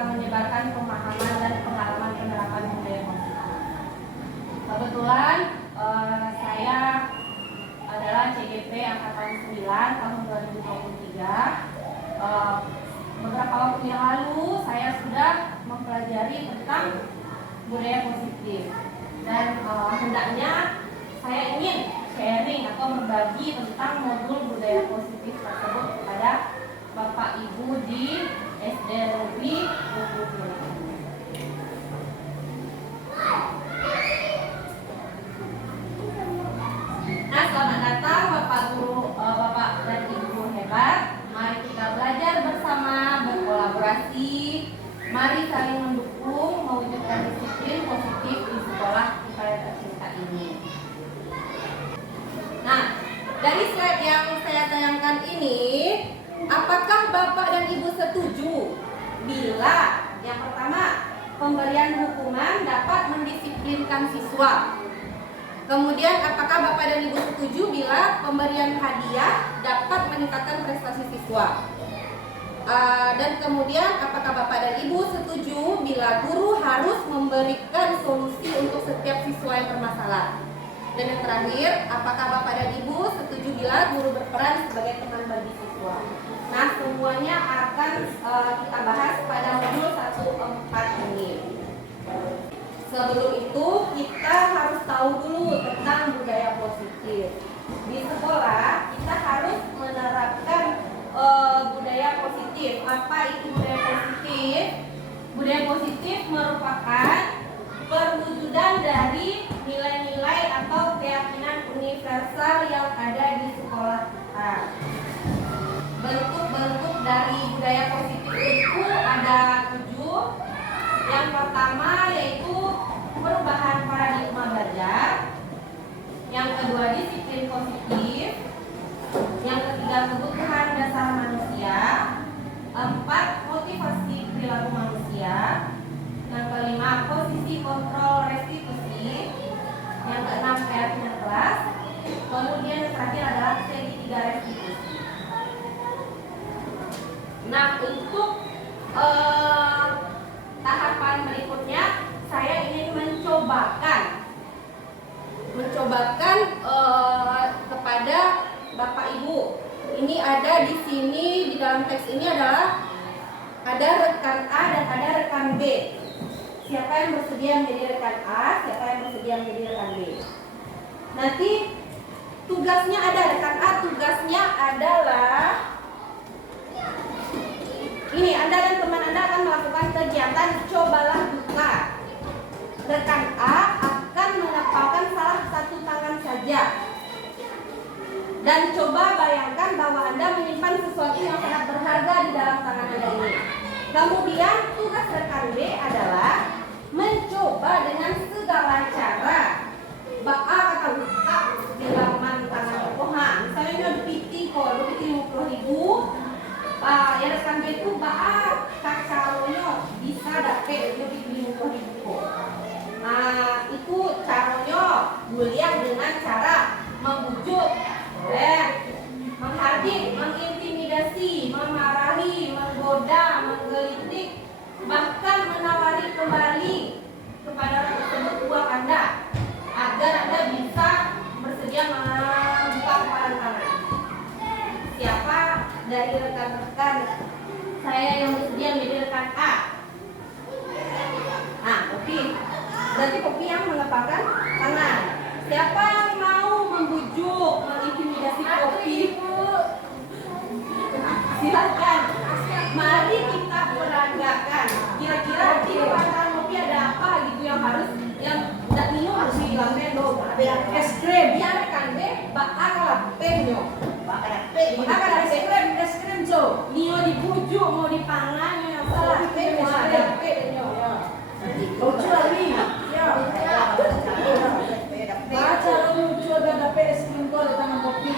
dalam menyebarkan pemahaman dan pengalaman penerapan budaya positif. Kebetulan saya adalah CGP Angkatan 9 tahun 2023. Beberapa waktu yang lalu saya sudah mempelajari tentang budaya positif dan hendaknya saya ingin sharing atau berbagi tentang modul budaya positif tersebut kepada Bapak Ibu di SD Negeri Bukit. Nah, selamat datang Bapak Guru, Bapak dan Ibu hebat. Mari kita belajar bersama, berkolaborasi. Mari saling mendukung, mewujudkan disiplin positif di sekolah kita yang tercinta ini. Nah, dari slide yang saya tayangkan ini, apakah Bapak dan Ibu setuju bila yang pertama, pemberian hukuman dapat mendisiplinkan siswa? Kemudian, apakah Bapak dan Ibu setuju bila pemberian hadiah dapat meningkatkan prestasi siswa? Dan kemudian, apakah Bapak dan Ibu setuju bila guru harus memberikan solusi untuk setiap siswa yang bermasalah? Dan yang terakhir, apakah Bapak dan Ibu setuju bila guru berperan sebagai teman bagi siswa? Nah, semuanya akan kita bahas pada modul 1.4 ini. Sebelum itu, kita harus tahu dulu tentang budaya positif. Di sekolah, kita harus menerapkan budaya positif. Apa itu budaya positif? Budaya positif merupakan perwujudan dari nilai-nilai atau keyakinan universal yang ada di sekolah kita. Bentuk-bentuk dari budaya positif itu ada 7. Yang pertama yaitu perubahan paradigma belajar. Yang kedua disiplin positif. Yang ketiga kebutuhan dasar manusia. 4 motivasi perilaku manusia. Yang kelima posisi kontrol restitusi. Yang keenam keyakinan kelas. Kemudian yang terakhir adalah segitiga restitusi. Nah, untuk tahapan berikutnya saya ingin mencobakan kepada Bapak Ibu. Ini ada di sini di dalam teks ini adalah ada rekan A dan ada rekan B. Siapa yang bersedia menjadi rekan A, siapa yang bersedia menjadi rekan B. Nanti tugasnya ada rekan A, tugasnya adalah ini, Anda dan teman Anda akan melakukan kegiatan cobalah buka. Rekan A akan mengepalkan salah satu tangan saja. Dan coba bayangkan bahwa Anda menyimpan sesuatu yang sangat berharga di dalam tangan Anda ini. Kemudian tugas rekan B adalah mencoba dengan segala cara. Bapak akan buka di laman tangan Kohan. Misalnya ini ada PT kok, PT 50.000. Ya rekan B itu kak caranya bisa dapet lebih 50.000 kok. Nah, itu caranya mulia dengan cara membujuk, menghardik, mengintimidasi, memarahi, menggoda, menggelitik, bahkan menawari kembali kepada tersebut uang Anda agar Anda bisa bersedia membuka kepalan tangan. Siapa dari rekan-rekan saya yang bersedia menjadi rekan A? Nah, Kopi. Berarti Kopi yang mengepalkan tangan. Siapa yang mau membujuk, mengintimidasi Kopi? Silakan. Mari kita peragakan. Kira-kira di depan Kopi ada apa gitu yang tidak minum harus dihilangkan dong. Ada es krim. Biar rekan B bakal penyo. Bakal es krim so. Nio dibujuk mau dipangan yang salah penyo ada penyo. Lucu lagi. Ya. Baca lucu ada dapet es krim kau di tangan Kopi.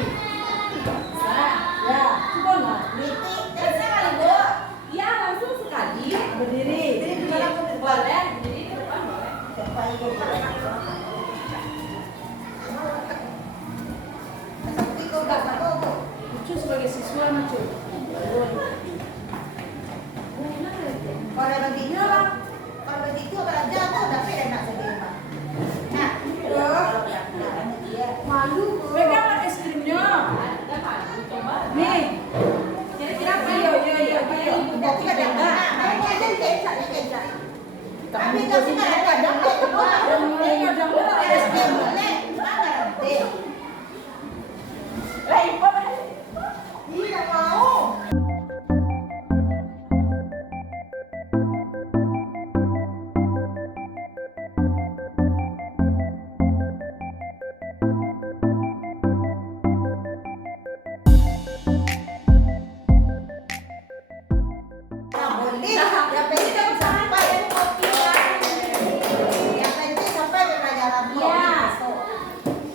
Ya, coba nggak? Sekali Bu. Ya, langsung sekali. Berdiri. Boleh. Berdiri di depan boleh. Lucu sebagai siswa lucu.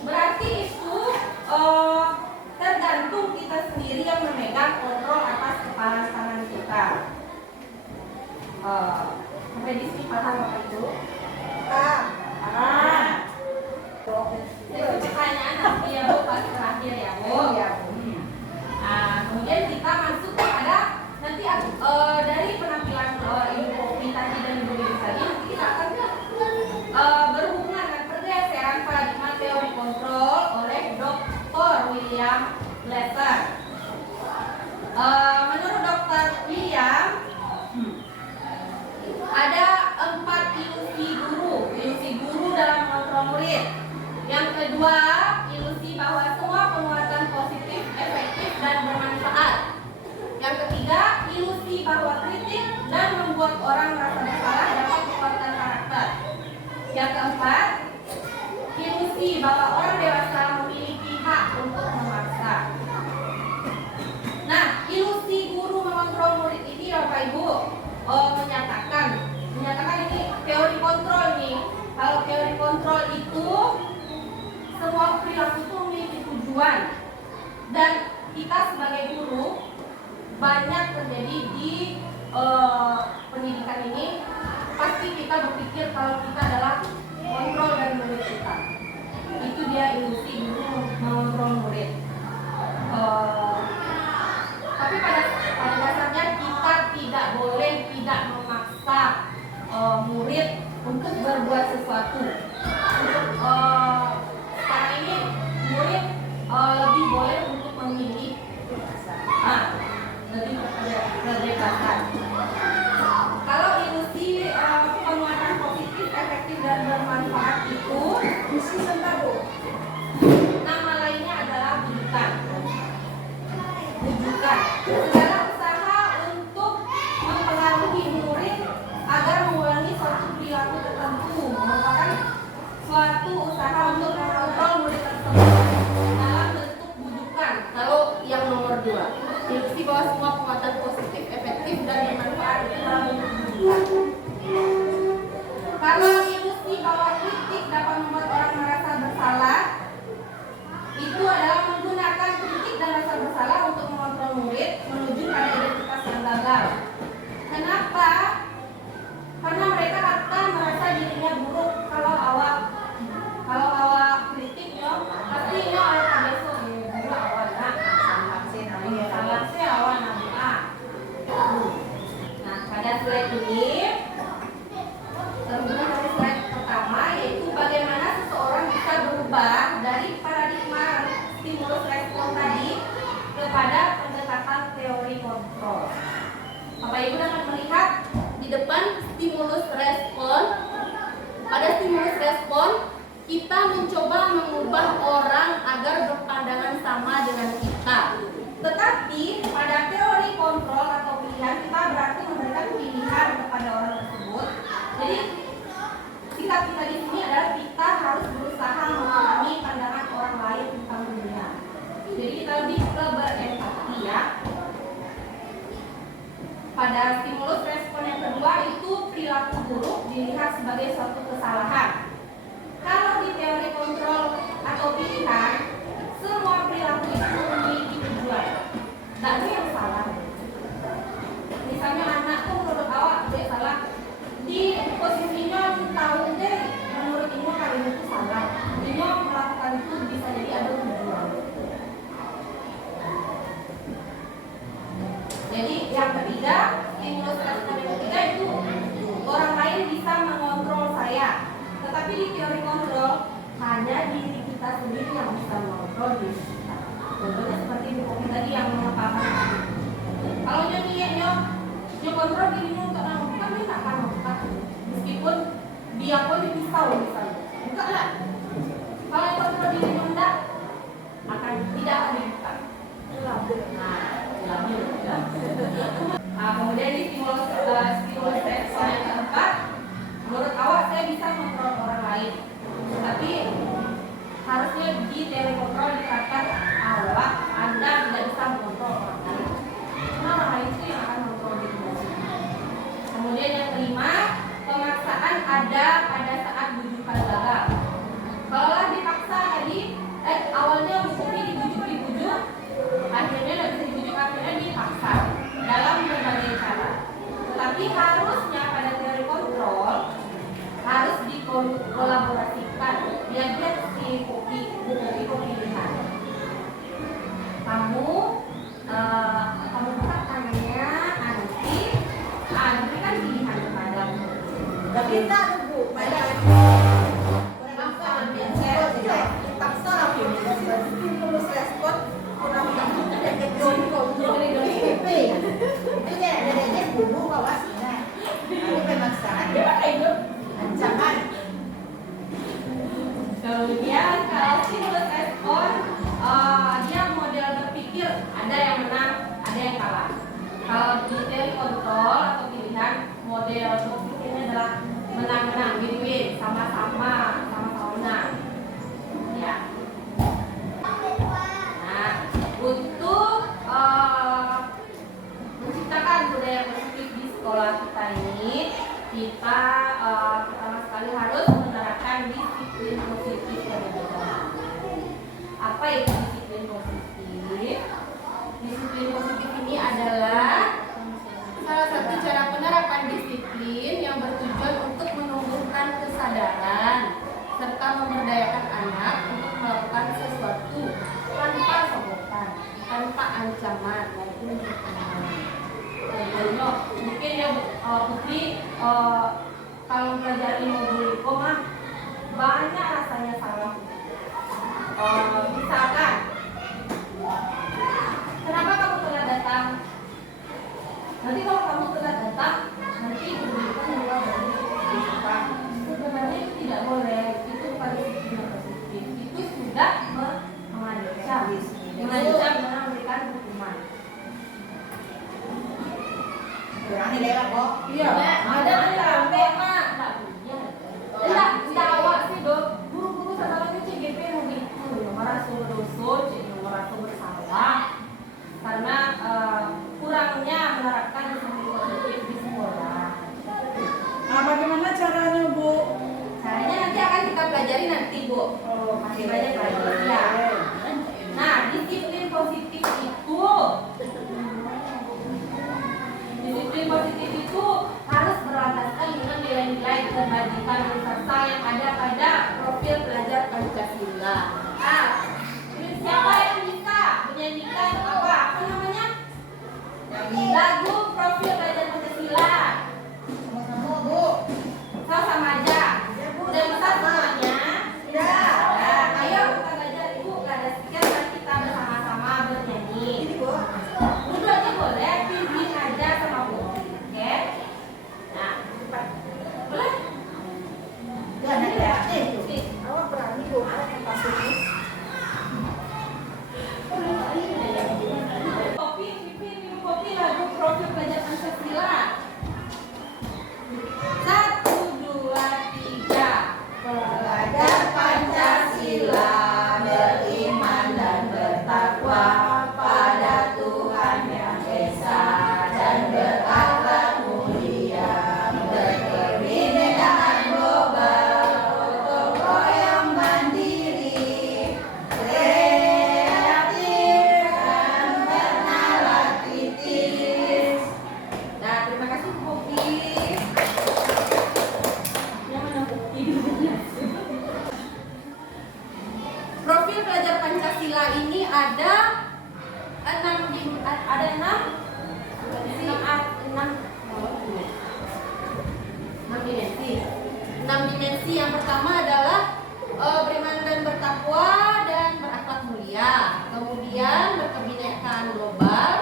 Berarti itu tergantung kita sendiri yang memegang kontrol atas kepala tangan kita. Sampai di sini paham Bapak Ibu? Itu pertanyaan nanti ya Bu, pas terakhir ya Bu. Kemudian kita masuk kepada nanti dari penampilan Ibu Popi tadi dan Ibu Lili tadi, nanti kita akan berhubungan dengan pergeseran paradigma teori kontrol oleh Dr. William Glasser. Menurut Dr. William, ada 4 ilusi guru dalam mengontrol murid. Yang kedua, ilusi bahwa semua penguatan positif, efektif, dan bermanfaat. Yang ketiga, ilusi bahwa kritik dan membuat orang merasa bersalah dapat menguatkan karakter. Yang keempat, ilusi bahwa orang dewasa memiliki hak untuk memaksa. Nah, ilusi guru mengontrol murid ini Bapak Ibu menyatakan ini teori kontrol nih. Kalau teori kontrol itu semua perilaku itu memiliki tujuan, dan kita sebagai guru banyak terjadi di pendidikan ini, pasti kita berpikir kalau kita adalah kontrol dari murid kita. Itu dia ilusi guru mengontrol murid. Tapi pada dasarnya kita tidak boleh tidak memaksa murid untuk berbuat sesuatu. Sekarang ini murid lebih boleh untuk memilih, lebih kebebasan. Kalau ilusi penguatan positif, efektif, dan bermanfaat itu nama lainnya adalah bujukan. Segala usaha untuk mempengaruhi murid agar mengulangi suatu perilaku tertentu merupakan suatu usaha untuk mengontrol murid tersebut dalam bentuk bujukan. Kalau yang nomor 2, ilusi bahwa semua penguatan positif, efektif, dan bermanfaat itu dalam bentuk bujukan. Kalau ilusi bahwa kritik dapat membuat orang merasa bersalah, itu adalah menggunakan kritik dan rasa bersalah untuk mengontrol murid menuju pada identitas yang gagal. Kenapa? Karena mereka akan merasa dirinya buruk kalau awak kritik yo, pasti yo awak besok dulu awak nak salah sih awak nak. Nah, pada slide ini terhubung dari slide pertama, yaitu bagaimana seseorang bisa berubah dari paradigma stimulus respon tadi kepada pendekatan teori kontrol. Bapak Ibu dapat melihat di depan stimulus respon. Pada stimulus respon, kita mencoba mengubah orang agar berpandangan sama dengan kita. Tetapi pada teori kontrol atau pilihan, kita berarti memberikan pilihan kepada orang tersebut. Jadi sikap kita di sini adalah kita harus berusaha memahami pandangan orang lain tentang dunia. Jadi kita lebih ke berempati ya. Pada stimulus respon yang kedua itu perilaku buruk dilihat sebagai suatu kesalahan. Kalau di teori kontrol atau pilihan, semua perilaku itu memiliki tujuan. Dan itu yang salah. Misalnya anak tuh menurut awak dia salah, di posisinya tahu deh menurut ini hal itu salah. Ini melakukan itu bisa jadi ada tujuan. Jadi yang ketiga, stimulus respon yang ketiga itu orang lain bisa mengontrol saya. Tetapi di teori kontrol hanya diri kita sendiri yang bisa mengontrol diri kita. Contohnya seperti buku tadi yang mengatakan kalau nyo kontrol kontrol misalnya, buka lah. Kalau yang kontrol diri rendah akan tidak dibuka. Nah, kemudian di stimulus respon yang keempat, menurut awak saya bisa mengontrol orang lain, tapi harusnya di teori kontrol dikatakan awak Anda tidak bisa mengontrol orang lain. Karena orang lain itu yang akan mengontrol diri sendiri. Kemudian yang kelima, pemaksaan ada pada saat bujukan gagal. Kalaulah dipaksa tadi, awalnya bukunya dibujuk, akhirnya tidak bisa dibujuk, akhirnya dipaksa dalam berbagai cara. Tetapi harusnya pada teori kontrol harus dikolaborasikan, biar dia si buku pilihan. Kamu buka tangannya nanti berikan pilihan kepadamu. Tapi tak Bu, pada paksa lagi stimulus respon kurang ada kontrol itu dia bunuh bawasnya. Ini pemaksaan ancaman. Kemudian kalau stimulus respon, dia model berpikir, ada yang menang, ada yang kalah. Kalau di teori kontrol atau pilihan, model berpikirnya adalah menang-menang, win-win, sama-sama menang. Ya. Nah, untuk menciptakan budaya positif di sekolah kita ini, kita pertama sekali harus menerapkan disiplin positif terlebih dahulu. Apa itu disiplin positif? Disiplin positif ini adalah salah satu cara penerapan disiplin yang bertujuan untuk menumbuhkan kesadaran serta memberdayakan anak untuk melakukan sesuatu tanpa sogokan, tanpa ancaman maupun tekanan. Contohnya, mungkin ya Putri kalau pelajari modul koma banyak rasanya salah. Misalkan, kenapa kamu telah datang? Nanti kalau kamu telah datang, nanti diberikan yang luar dari kita. Sebenarnya itu tidak boleh, itu bukan disiplin yang positif. Itu sudah mengancam memberikan hukuman. Berani lewat kok. Iya, ada sampai mak. Tidak awak sih dok. Guru-guru sebenarnya CGP begitu, merasa berdosa, merasa bersalah, karena kurangnya menerapkan disiplin positif di sekolah. Nah, bagaimana caranya Bu? Caranya nanti akan kita pelajari nanti Bu. Masih banyak lagi ya. Nah, disiplin positif itu harus berlandaskan dengan nilai-nilai kebajikan universal yang ada pada profil pelajar Pancasila. Nah, siapa yang bisa menyanyikan apa namanya? Lagu profil pelajar Pancasila. Sama-sama Bu. Sama aja. Udah bisa semuanya? Ya. Nah, ayo kita belajar Ibu, nggak ada speaker, mari kita bersama-sama bernyanyi. Ini Bu. Duduk aja boleh, pimpin aja sama Bu. Oke? Nah, cepat. Boleh? Ya, nanti itu. Awak berani Bu, awak pasti. Kopi, pimpin minum kopi lagu profil pelajar Pancasila. 1, 2, 3. Pelajar Pancasila beriman dan bertakwa pada Tuhan Yang Esa dan berakhlak mulia, berkebinekaan global, gotong royong mandiri, kreatif dan bernalar kritis. Nah, terima kasih Bu Kopi. Yang mana Kopi? Profil pelajar Pancasila ini ada 6 dimensi. Yang pertama adalah beriman dan bertakwa dan berakhlak mulia. Kemudian berkebinekaan global,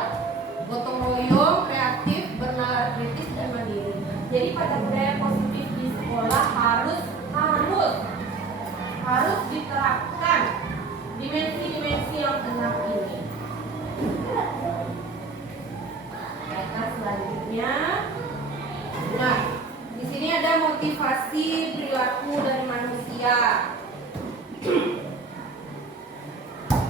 gotong royong, kreatif, bernalar kritis dan mandiri. Jadi pada budaya positif di sekolah harus motivasi perilaku dari manusia.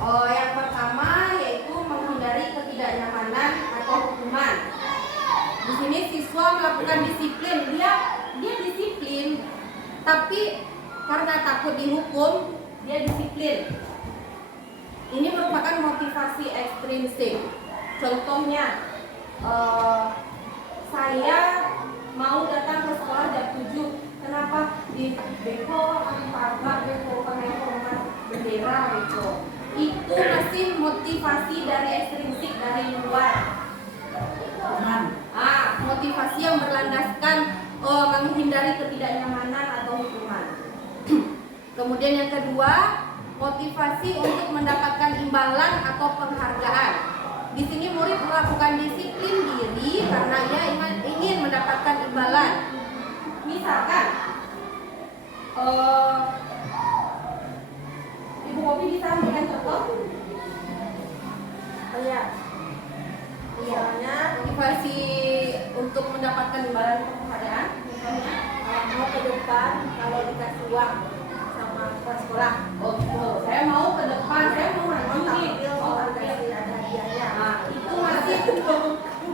Yang pertama yaitu menghindari ketidaknyamanan atau hukuman. Di sini siswa melakukan disiplin, dia disiplin, tapi karena takut dihukum, dia disiplin. Ini merupakan motivasi ekstrinsik. Contohnya, saya mau datang ke sekolah jam 7. Kenapa? Di beko, apa beko, pakai hormat bendera beko. Itu masih motivasi dari ekstrinsik dari luar. Motivasi yang berlandaskan menghindari ketidaknyamanan atau hukuman. Kemudian yang kedua, motivasi untuk mendapatkan imbalan atau penghargaan. Di sini murid melakukan disiplin diri karena ia ingin mendapatkan imbalan. Misalkan, Ibu Kopi bisa memberikan contoh? Iya. Misalnya Motivasi untuk mendapatkan imbalan atau penghargaan. Misalnya, mau ke depan kalau dikasih uang sama kepala sekolah. Saya mau ke depan, saya mau Tampil, tampil. dikasih ada hadiahnya. Itu masih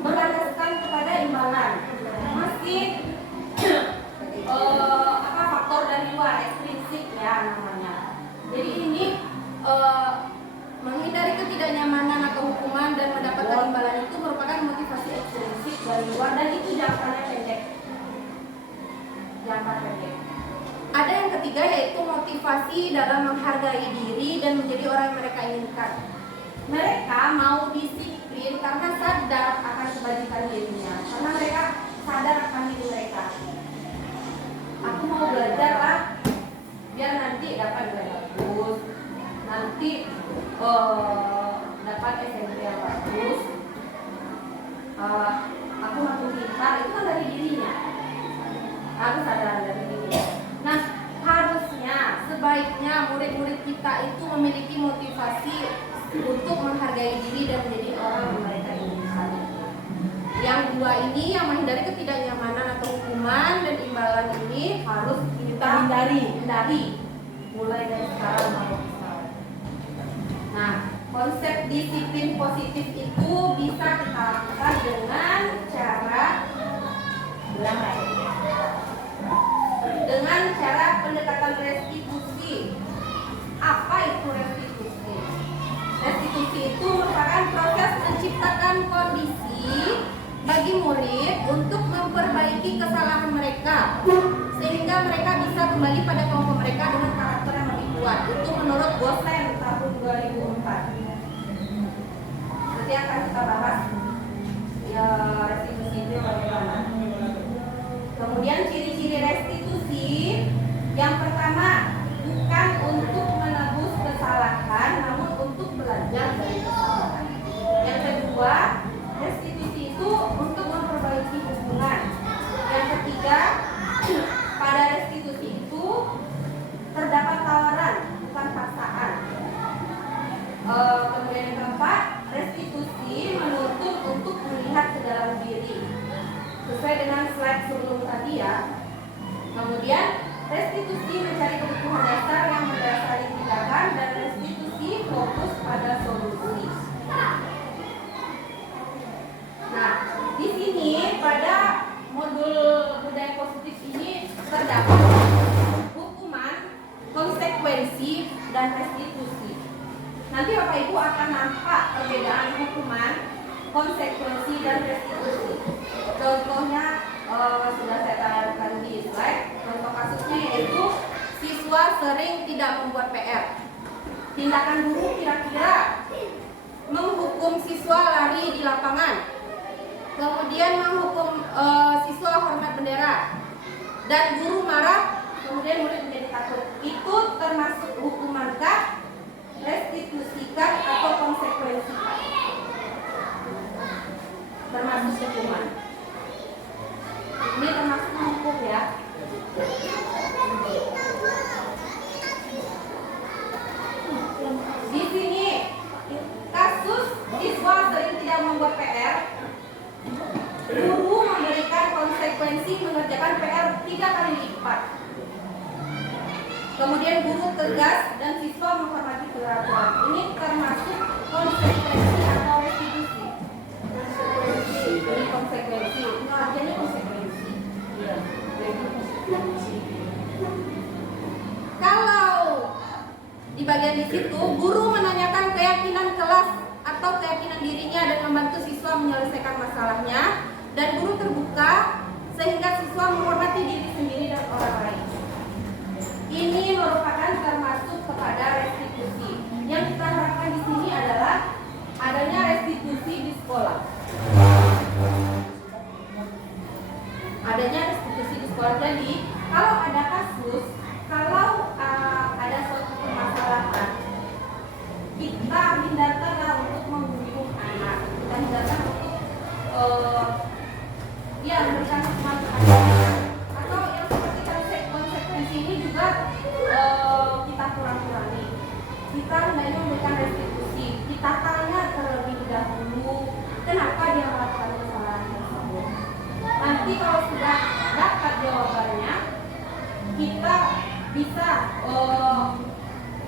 berlandaskan kepada imbalan. Masih faktor dari luar, ekstrinsik ya namanya. Jadi ini menghindari ketidaknyamanan atau hukuman dan mendapatkan imbalan itu merupakan motivasi ekstrinsik dari luar dan itu jangkanya pendek. Jangka pendek. Ada yang ketiga yaitu motivasi dalam menghargai diri dan menjadi orang yang mereka inginkan. Mereka mau disiplin karena sadar akan kebajikan dirinya, karena mereka sadar akan diri mereka. Aku mau belajar lah, biar nanti dapat nilai bagus, nanti dapat SMP yang bagus. Aku makin pintar, itu kan dari dirinya. Aku sadar dari dirinya. Nah, harusnya sebaiknya murid-murid kita itu memiliki motivasi untuk menghargai diri dan menjadi orang yang mereka inginkan. Yang dua ini, yang menghindari ketidaknyamanan atau hukuman dan imbalan ini harus kita hindari mulai dari sekarang sampai sekarang. Nah, konsep disiplin positif itu bisa kita lakukan dengan cara pendekatan restitusi. Apa itu restitusi? Restitusi itu merupakan proses menciptakan kondisi bagi murid untuk memperbaiki kesalahan mereka sehingga mereka bisa kembali pada kelompok mereka dengan karakter yang lebih kuat. Itu menurut Gosen tahun 2004. Nanti akan kita bahas ya restitusi itu bagaimana. Kemudian ciri-ciri restitusi, yang pertama bukan untuk menebus kesalahan namun untuk belajar dari kesalahan. Yang kedua, restitusi itu untuk memperbaiki hubungan. Yang ketiga, pada restitusi itu terdapat tawaran bukan paksaan. Kemudian yang keempat, restitusi menuntut untuk melihat ke dalam diri sesuai dengan slide sebelum tadi ya. Kemudian restitusi mencari kebutuhan dasar yang mendasari tindakan dan restitusi fokus pada solusi. Nah, di sini pada modul budaya positif ini terdapat hukuman, konsekuensi, dan restitusi. Nanti Bapak Ibu akan nampak perbedaan hukuman, konsekuensi, dan restitusi. Contohnya sudah saya taruhkan di slide. Contoh kasusnya yaitu siswa sering tidak membuat PR. Tindakan guru kira-kira menghukum siswa lari di lapangan, kemudian menghukum siswa hormat bendera, dan guru marah, kemudian murid menjadi takut. Itu termasuk hukumankah, restitusikah, atau konsekuensikah? Termasuk hukuman. Ini termasuk hukum ya. Di sini kasus siswa sering tidak membuat PR, guru memberikan konsekuensi mengerjakan PR 3 kali Kemudian guru tegas dan siswa menghormati peraturan. Ini termasuk konsekuensi atau restitusi. Ini konsekuensi. Ini artinya konsekuensi. Iya. Kalau di bagian di situ guru menanyakan keyakinan kelas atau keyakinan dirinya dan membantu siswa menyelesaikan masalahnya, dan guru terbuka sehingga siswa menghormati diri sendiri dan orang lain. Ini merupakan termasuk kepada restitusi. Yang kita harapkan di sini adalah adanya restitusi di sekolah. Adanya restitusi di sekolah. Jadi kalau ada kasus, kalau ada suatu permasalahan, kita hindarkanlah untuk membunuh anak. Kita hindarkan untuk memberikan hukuman kepada anak. Atau yang seperti konsekuensi ini juga kita kurang-kurangi. Kita hendaknya memberikan restitusi. Kita tanya terlebih dahulu kenapa dia melakukan kesalahan tersebut. Nanti kalau sudah dapat jawabannya, kita bisa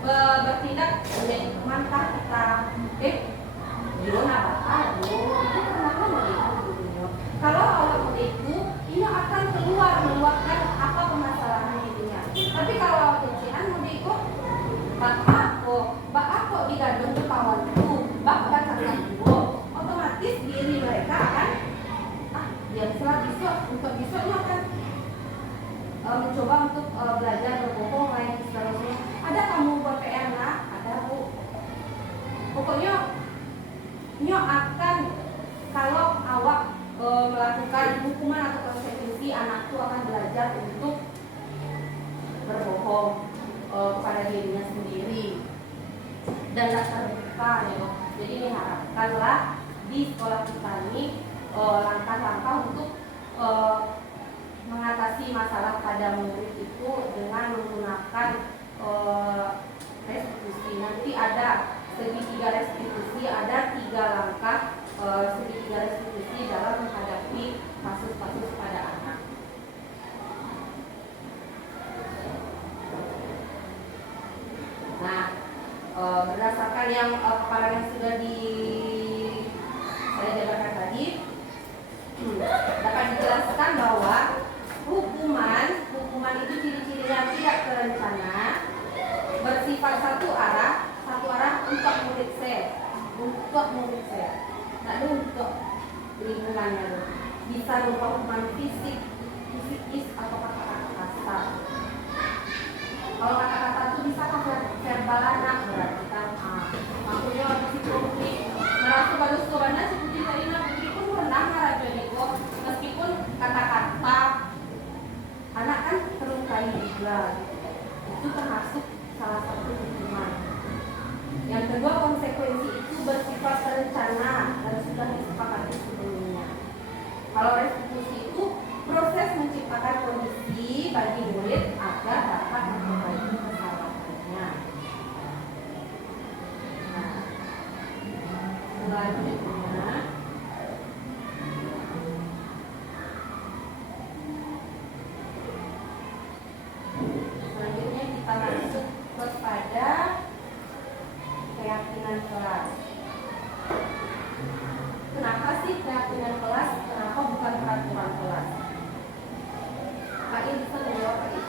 bertindak menjadi mantap kita. Dia apa? Itu kenapa mau itu? Kalau awal mau itu, ini akan keluar meluapkan apa permasalahan dirinya. Tapi kalau awal kecilan mau itu, bak aku digadung ke kawanku, bak katakan itu, otomatis diri mereka akan dia besok untuk besoknya akan mencoba untuk belajar berbohong lain seterusnya. Ada kamu buat PR nak? Ada bu. Pokoknya nyo akan kalau awak melakukan hukuman atau konsekuensi, anak itu akan belajar untuk berbohong kepada dirinya sendiri dan tak terbuka ya. Jadi diharapkanlah di sekolah kita ini langkah-langkah untuk mengatasi masalah pada murid itu dengan menggunakan restitusi. Nanti ada segitiga restitusi, ada 3 langkah segitiga restitusi dalam menghadapi kasus-kasus pada anak. Nah, berdasarkan yang paparan yang sudah saya jabarkan tadi, dapat dijelaskan bahwa hukuman itu ciri-cirinya tidak terencana, bersifat satu arah untuk murid saya, tidak untuk lingkungannya. Bisa berupa hukuman fisik, psikis atau kata-kata kasar. Kalau kata-kata itu bisa verbal anak berarti kan maksudnya psikologi merasa pada suaranya seperti tadi putri pun pernah meraja itu, meskipun kata-kata anak kan terlukai juga, itu termasuk salah satu hukuman. Yang kedua, konsekuensi itu bersifat terencana dan sudah disepakati sebelumnya. Kalau restitusi itu proses menciptakan kondisi bagi murid agar dapat memperbaiki kesalahannya. Nah, selanjutnya kita masuk kepada keyakinan kelas. Kenapa sih keyakinan kelas? Kenapa bukan peraturan kelas? Pak Il bisa menjawab Pak Il?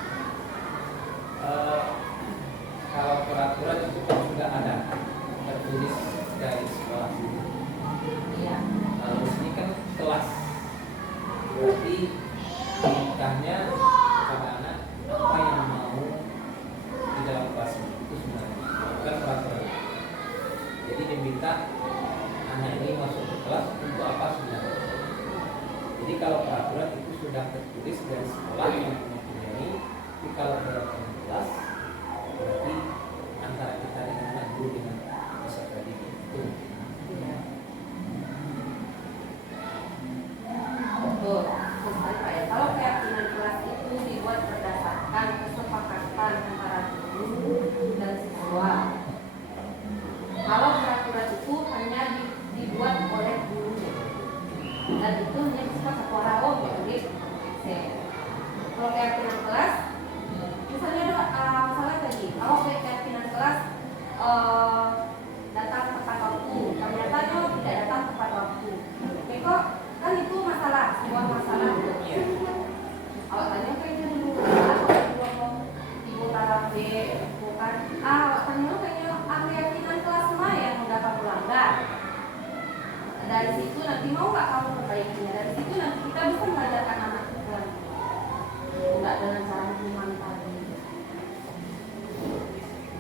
dengan cara hukuman tadi.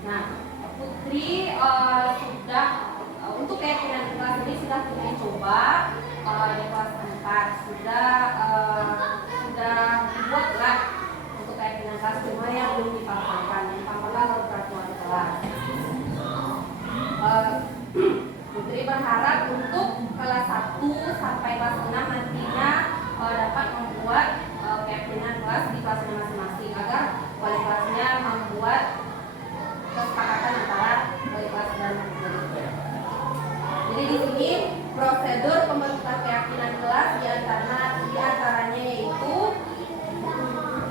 Nah, Putri sudah untuk keyakinan kelas ini sudah Putri coba di kelas 4 sudah dibuatlah untuk keyakinan kelas, cuma yang belum dipaparkan. Yang dipaparkan baru peraturan kelas. Putri berharap untuk kelas 1 sampai kelas 6 nantinya dapat membuat keyakinan kelas di kelasnya masing-masing agar wali kelasnya membuat kesepakatan antara wali kelas dan murid. Jadi di sini prosedur pembentukan keyakinan kelas diantaranya yaitu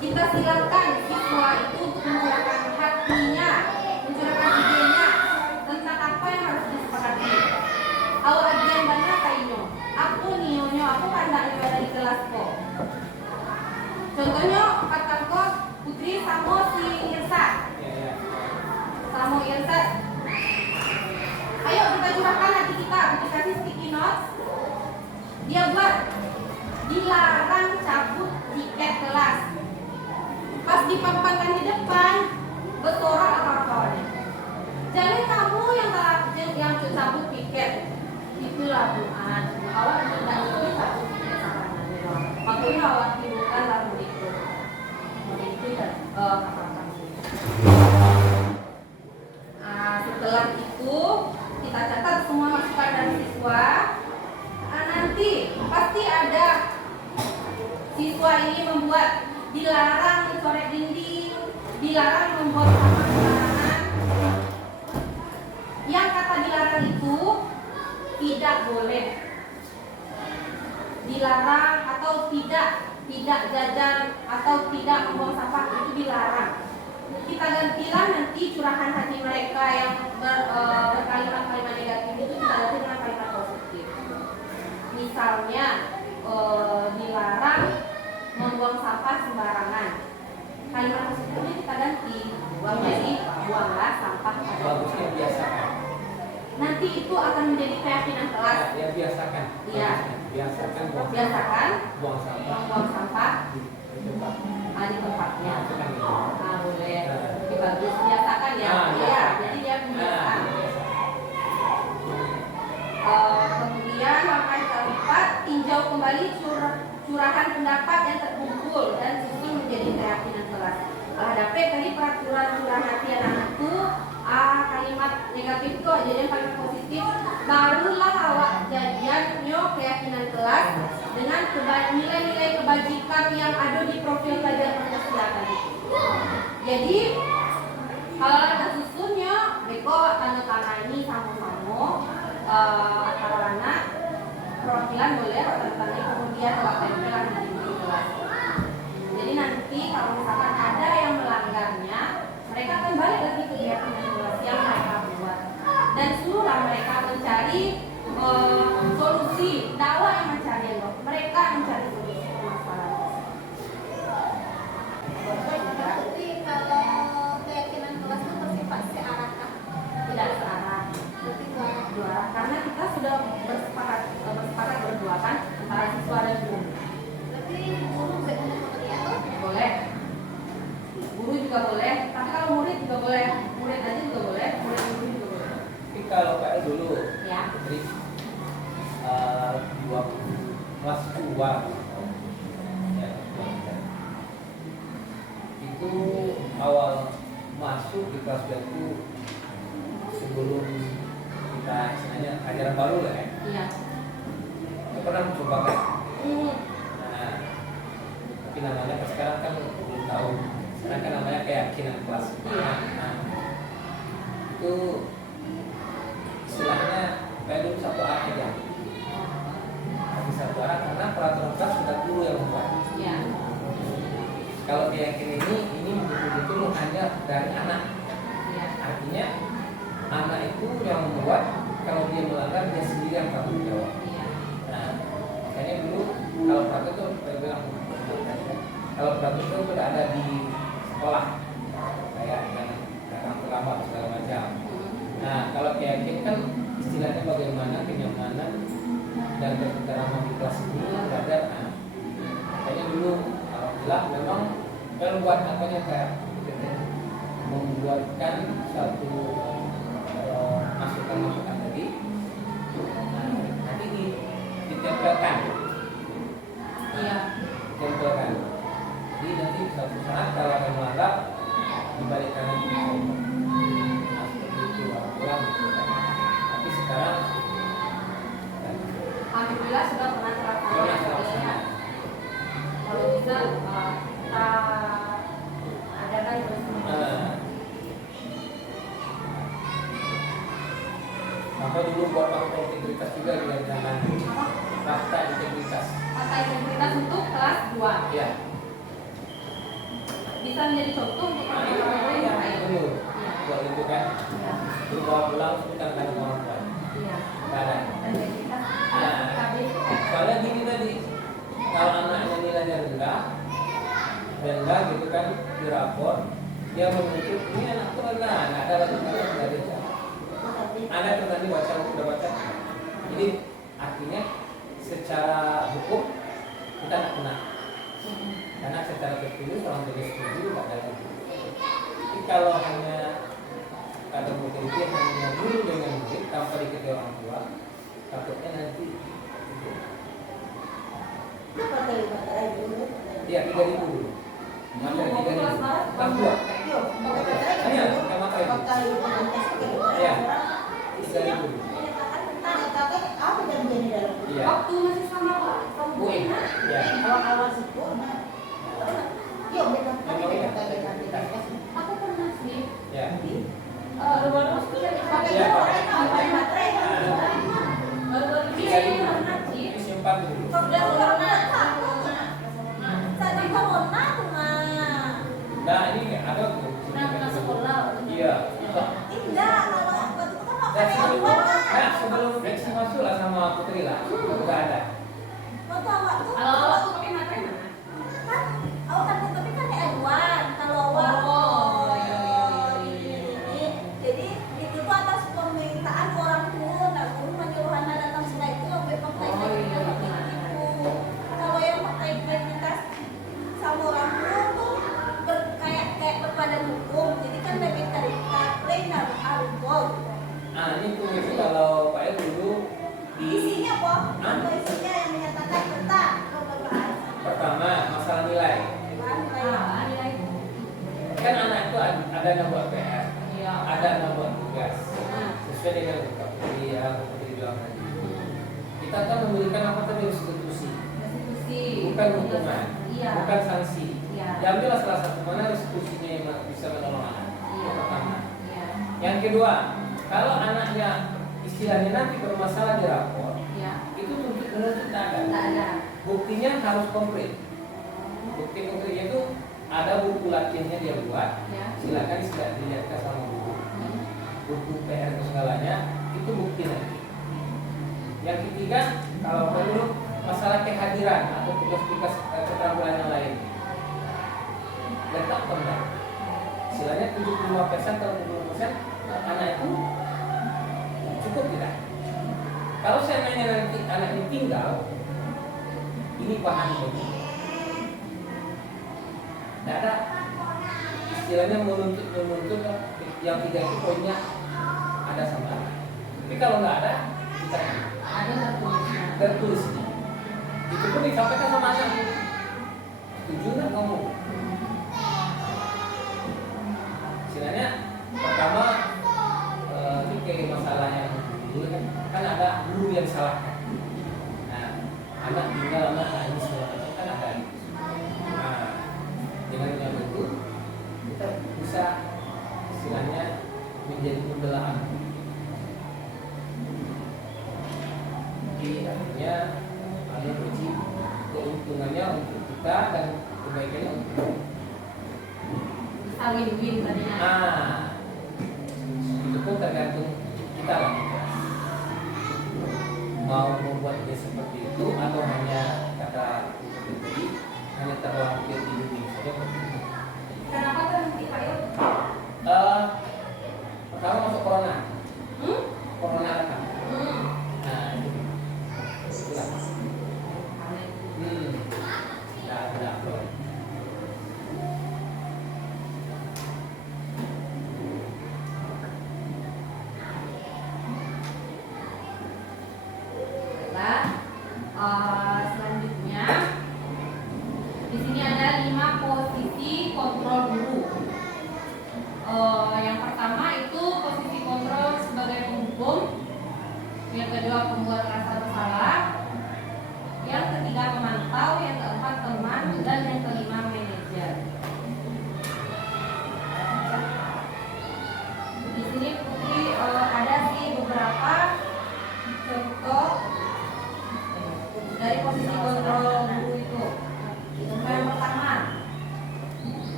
kita silakan siswa itu untuk mencurahkan hatinya, mencurahkan idenya tentang apa yang harus disepakati. Awak ajian banyak kainyo, aku nionyo, aku pandang ada di kelas kok. Contohnya katakan Putri sama si Irsat, sama Irsat. Ayo kita curahkan hati kita, Putri kasih sticky notes. Dia buat dilarang cabut tiket kelas. Pas dipampangkan di depan, bersorak apa-apanya. Jadi kamu yang cabut tiket, itulah Tuhan. Awak tidak itu cabut tiket sebenarnya. Makanya awak timbulkan lalu itu apa-apa. Setelah itu kita catat semua masukan dari siswa. Nanti pasti ada siswa ini membuat dilarang mencoret dinding, dilarang membuat sampah sembarangan. Yang kata dilarang itu tidak boleh, dilarang atau tidak jajan atau tidak membuang sampah itu dilarang. Kita gantilah nanti curahan hati mereka yang berkalimat-kalimat negatif itu kita ganti dengan kalimat positif. Misalnya dilarang membuang sampah sembarangan. Kalimat positifnya kita ganti jadi buanglah sampah pada bagusnya biasakan. Nanti itu akan menjadi keyakinan kelas. Ya biasakan. Iya. Biasakan buang sampah di tempat. di tempatnya. Itu kan gitu. Boleh. Lebih bagus biasakan ya. Iya. Jadi dia biasa. Kemudian langkah yang keempat, tinjau kembali curahan pendapat yang terkumpul dan susun menjadi keyakinan kelas. Dapat tadi peraturan curahan hati anak itu kalimat negatif itu jadi kalimat positif, barulah awak jadian keyakinan kelas dengan nilai-nilai kebajikan yang ada di profil pelajar Pancasila tadi. Jadi kalau ada susunnya, beko tanda tangan ini sama-sama antara anak perwakilan boleh tanda tangan kemudian awak tempelan di kelas. Jadi nanti kalau misalkan ada yang melanggarnya, mereka akan balik lagi ke keyakinan kelas yang mereka buat dan suruhlah mereka mencari solusi. Dakwah yang mencari mereka mencari solusi permasalahan. Berarti kalau keyakinan kelas itu bersifat searah kah? Tidak searah, Berarti dua arah karena kita sudah bersepakat berdua kan antara siswa dan guru. berarti guru bisa seperti itu? Boleh, guru juga boleh, tapi kalau murid juga boleh, murid aja juga boleh, murid guru juga boleh. Tapi kalau PL dulu, Ya. Putri, kelas 2 ya, itu awal masuk di kelas 2 itu sebelum kita istilahnya ajaran baru lah ya. Iya. Kita pernah mencoba kan? Hmm. Nah, tapi namanya sekarang kan belum tahu. Sekarang kan namanya keyakinan kelas. Nah, itu istilahnya kayak dulu satu arah aja. Tapi satu arah karena peraturan kelas sudah dulu yang membuat. Iya. Kalau keyakinan ini betul-betul hanya dari anak. Iya. Artinya anak itu yang membuat, kalau dia melanggar dia sendiri yang tanggung jawab. Iya. Nah, makanya dulu kalau peraturan itu saya bilang, kalau peraturan itu sudah ada di sekolah, kayak datang terlambat segala macam. Nah, kalau keyakinan kan istilahnya bagaimana kenyamanan dan ketentraman di kelas ini berada. Nah, makanya dulu alhamdulillah memang Kalau buat apanya kayak membuatkan satu masukan-masukan tadi, nanti ditempelkan. Iya. Tempelkan. Jadi nanti suatu saat kalau ada melanggar dibalik kanan seperti itu pulang. Tapi sekarang Alhamdulillah sudah pernah terlaksana. pernah terlaksana. Kalau bisa kita adakan terus. Maka dulu buat fakta integritas juga diajarkan. Fakta integritas. Fakta integritas untuk kelas 2. Ya. Bisa menjadi contoh untuk Nah, orang-orang yang lain. betul. Buat itu kan. Iya. Terus bawa pulang bukan karena orang tua. Iya. Nggak ada. Integritas. Nah, soalnya gini tadi, kalau anaknya nilainya rendah gitu kan di rapor, dia menuntut ini anakku rendah, nggak ada lagi dari Anda tadi baca udah baca. Jadi artinya secara hukum kita nggak kena, karena secara tertulis orang tulis setuju nggak ada lagi. Tapi kalau hanya kata mungkin dia hanya guru dengan murid tanpa diketahui orang tua, takutnya nanti dia 3.000 dulu. Masa 3.000 kelas 2. Hanya materi. Ya, 3.000. Iya. Waktu masih sama Bu, ya. aku pernah sih. Ya. Baru-baru pakai Iya, baru-baru ini 3.000. pernah sih. Ini simpan dulu. Nah, ini ada tuh. Pernah sekolah. Iya. Nah, sebelum Reksi masuk lah sama Putri lah. Udah ada. Kalau waktu pakai materi mana? Oh, iya. Jadi itu tuh atas permintaan orang tua, nggak perlu menyuruh anak datang setelah itu yang fakta integritas itu. Kalau yang fakta integritas sama orang tua tuh kayak berbadan hukum, jadi kan lebih terkait harus. Ah, ini tuh kalau Pak El dulu di Isinya apa isinya yang menyatakan tentang kebebasan. pertama masalah nilai. Nilai. Kan anak itu ada yang buat PR, Iya. ada yang buat tugas. Sesuai dengan Pak Putri yang Putri bilang tadi. Kita kan memberikan apa tadi restitusi, Restitusi. bukan hukuman, Iya. bukan sanksi. Iya. Diambillah salah satu mana restitusinya yang bisa menolong anak. Iya. Yang pertama. Iya. Yang kedua, kalau anaknya istilahnya nanti bermasalah di rapor, Iya. itu menuntut tak ada. Enggak ada. Buktinya harus komplit. Bukti konkretnya itu ada buku latihannya dia buat. Ya. Silakan tidak dilihatkan sama buku. Buku PR itu segalanya itu bukti nanti. Yang ketiga, kalau perlu masalah kehadiran atau tugas-tugas keterampilan yang lain. Letak enggak? Istilahnya 75% atau 70% anak itu cukup tidak? Kalau saya nanya nanti anak ini tinggal, ini bahan bagi. Tidak ada istilahnya menuntut yang tiga itu poinnya ada sama anak. Tapi kalau nggak ada, kita Ada tertulis. Itu pun disampaikan sama anak. Setuju nggak kamu? Istilahnya pertama ini kayak masalah yang dulu kan ada guru yang salahkan. Nah, anak tinggal anak ini segala macam kan ada. Nah, dengan yang itu kita bisa istilahnya menjadi pembelaan. Jadi akhirnya ada uji keuntungannya untuk kita dan kebaikannya untuk win-win tadinya. nah, itu pun tergantung kita lah. Mau membuat dia seperti itu atau hanya kata tadi hanya terlampir di dunia saja. Kenapa terhenti Pak Yul? Pertama masuk corona. Hmm? Corona datang. Hmm. Nah, itulah. Nah,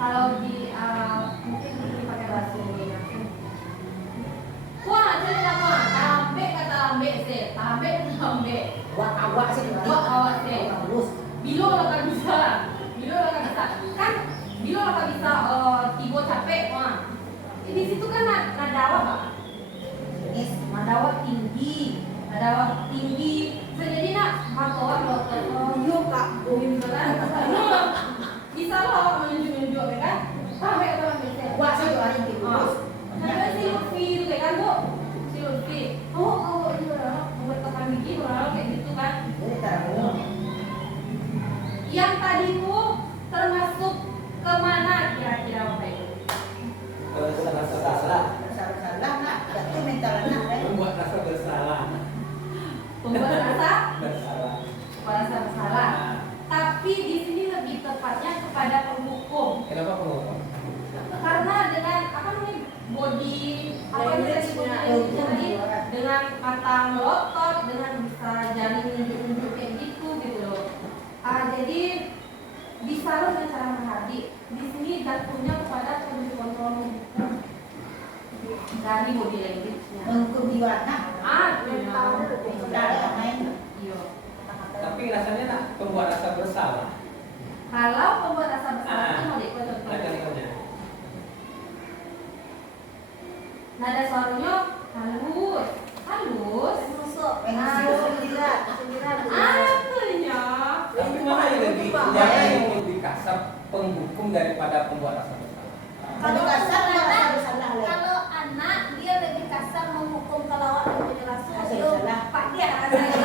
Kalau di mungkin pakai bahasa Indonesia. Wah, jadi apa? Tambe kata ambe sih, tambe. Awak sih Awak sih. Bilo lah kan bisa. Kan bilo lah kan bisa tibo capek, wah. Di situ kan nadawa, Pak. Nadawa tinggi. Jadi nak matoan lo Yuk kak, bisa lo menunjuk kan? Sampai orang bisa. wah sih orang yang terus. Ada si Lutfi itu kan Bu, si Lutfi. Oh itu orang memberitakan bikin orang kayak gitu kan. Jadi taruh. Yang tadi itu termasuk kemana kira-kira Bapak Ibu? Bersalah. Salah nak, itu mental anak kan. Membuat rasa bersalah. Membuat rasa Bersalah. bersalah. Tapi di sini lebih tepatnya kepada penghukum. Kenapa penghukum? Karena dengan apa namanya body apa yang tadi dengan kata melotot, dengan bisa jari nunjuk-nunjuk kayak gitu loh. Jadi bisa lo dengan cara menghardik. Di sini jatuhnya kepada kontrol dari body language-nya. Menghukum di warna. Benar. Saudara main. Iya. Tapi rasanya nak pembuat rasa bersalah. Kalau pembuat rasa bersalah itu mau diikut Ada contohnya. nilainya. Nada suaranya halus. Masuk. Artinya Tapi mana yang lebih kasar penghukum daripada pembuat rasa bersalah? Kalau kasar salah lagi. Kalau anak dia lebih kasar menghukum, kalau awak lebih jelas. Salah. Pak dia rasanya.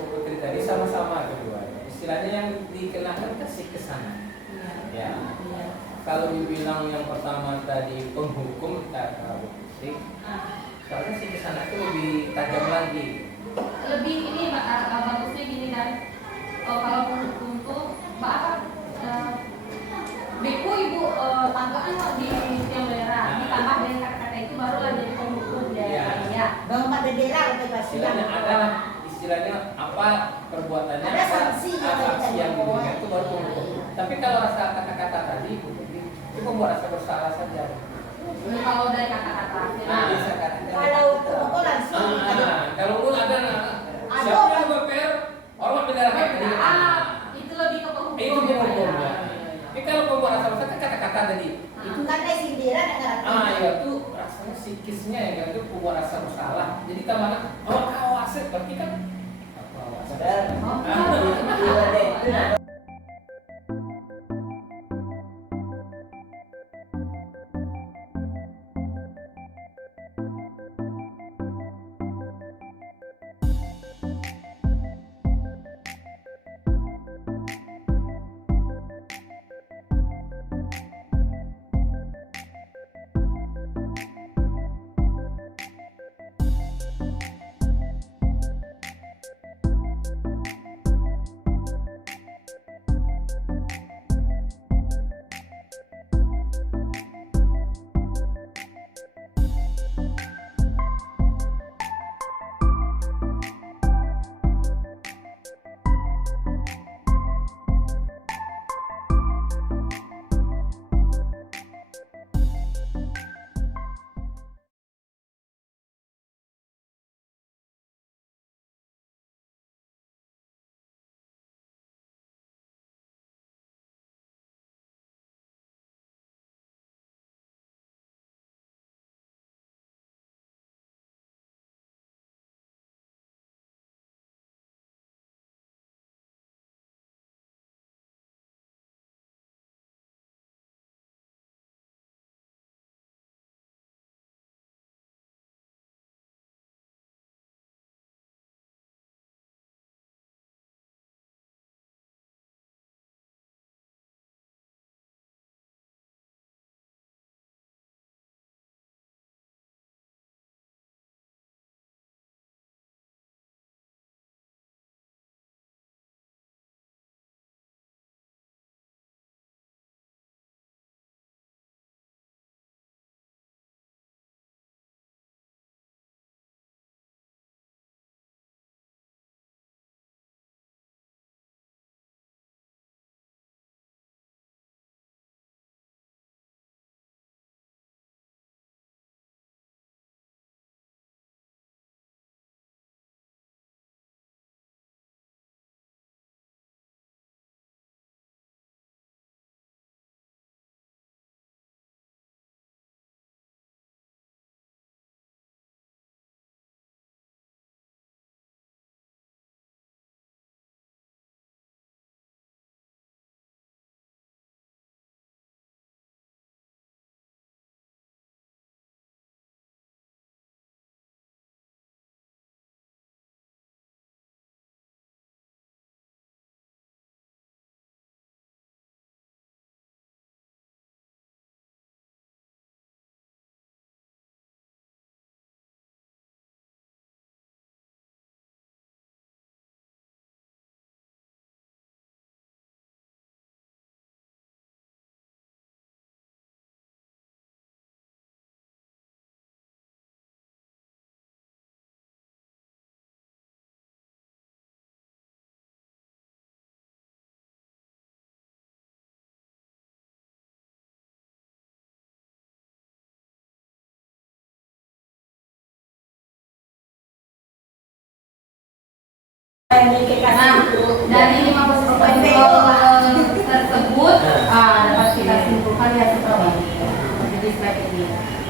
Putri tadi sama-sama kedua. Istilahnya yang dikenakan kasih kesana. Ya. Kalau dibilang yang pertama tadi penghukum sih, soalnya si kesana itu lebih tajam lagi. lebih ini bagusnya gini kan. Kalau penghukum tuh apa? Beku ibu tanggaan kok di tiang daerah ditambah dengan kata-kata itu barulah jadi penghukum ya. Bang pada daerah lebih pasti. Istilahnya ada istilahnya apa perbuatannya, Ada sanksi yang diberikan itu baru penghukum. Tapi kalau rasa kata-kata tadi itu membuat rasa bersalah saja. Kalau dari kata-kata Bisa kata. Kalau pokok langsung. Kalau pun ada siapa yang BPR orang menyerahkan ke dia. itu lebih ke penghukum. Itu penghukum ya. Tapi kalau pembuat rasa bersalah kan kata-kata tadi. Itu kan ada sindiran ada Ya itu rasanya psikisnya yang itu pembuat rasa bersalah. Jadi tambahan awas berarti kan awas. Oh,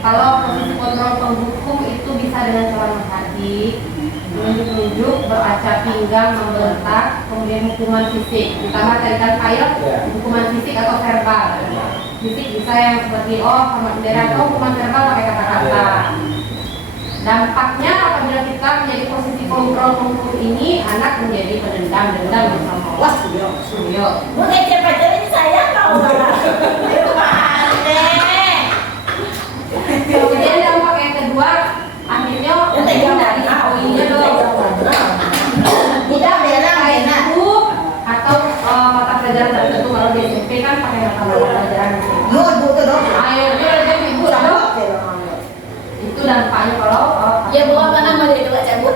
Kalau posisi kontrol penghukum itu bisa dengan cara menghadik, menunjuk, beracak pinggang, membentak, kemudian hukuman fisik. Ditambah tadi kan file, hukuman fisik atau verbal. Fisik bisa yang seperti sama bendera atau hukuman verbal pakai kata-kata. Dampaknya apabila kita menjadi posisi kontrol penghukum ini, anak menjadi pendendam, dendam bersama Allah. Suyo. Mungkin pacar ini saya kau Kemudian dampak yang kedua, akhirnya dari poinnya dong. Tidak berak enak. Itu atau mata pelajaran tertentu kalau di SMP kan pakai mata pelajaran. Yuk, bu tuh dong. Ayo, dia ibu dong. Itu dampaknya kalau ya bawa mana mau jadi coba cabut.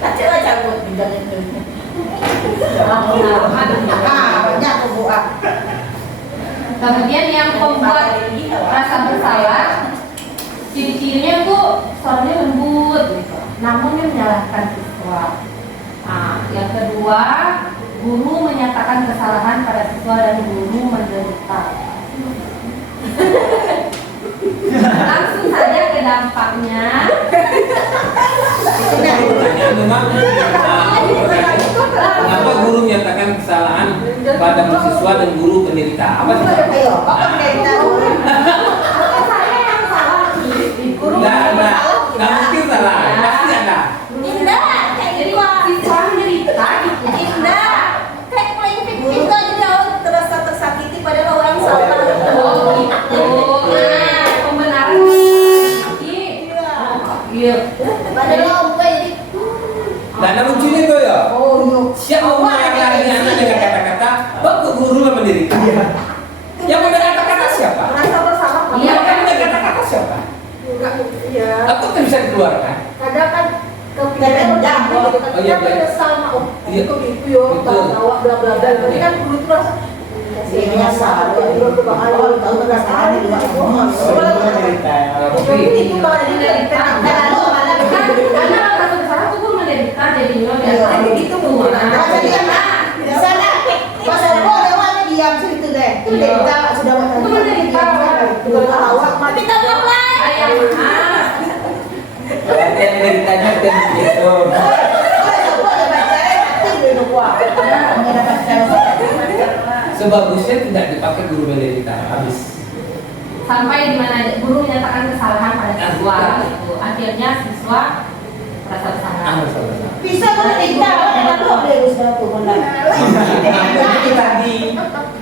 Coba cabut bidang itu. Banyak tuh bu. Kemudian yang membuat rasa bersalah, ciri-cirinya tuh suaranya lembut, gitu. Namun dia menyalahkan siswa. Nah, yang kedua, guru menyatakan kesalahan pada siswa dan guru menderita. Langsung saja ke dampaknya. Pertanyaan memang, kenapa guru menyatakan kesalahan pada siswa dan guru penderita? Apa sih? Ayo, apa menderita? Saya yang salah. Guru Nggak mungkin salah, pasti ada. Indah, kayak Jadi gitu. siswa menderita gitu. Indah, kayak playing victim itu aja dia terasa tersakiti padahal orang salah. Oh gitu. Nah, pembenaran. Iya. Padahal orang tua jadi Dan ada lucunya tuh ya. Oh, yuk. Siapa mau mengajarin anak dengan kata-kata, bapak guru lah menderita. Yang benar kata-kata siapa? merasa bersalah. Iya, Yang benar kata-kata siapa? Iya. Aku kan bisa dikeluarkan. Kadang kan Kepikiran gitu kan. Oh, iya, Kita iya. menyesal sama Iya. itu yo, Betul. bawa bla bla bla. Tapi kan guru itu rasa Iya, salah. Oh, tahu perasaan itu. itu malah jadi Lalu malah kan. Karena rasa bersalah tuh guru menderita jadinya Iya, gitu mungkin. Di sana, pas aku lewatnya diam situ deh. Itu menderita sudah Itu menderita. Tapi tak mulai. Ayah maaf. Yang menderitanya kan gitu. Sebagusnya tidak dipakai guru menderita, habis. Sampai di mana guru menyatakan kesalahan pada siswa gitu. Akhirnya siswa merasa bersalah. Bisa menderita, dengan roh dia sudah tuh Makanya itu tadi,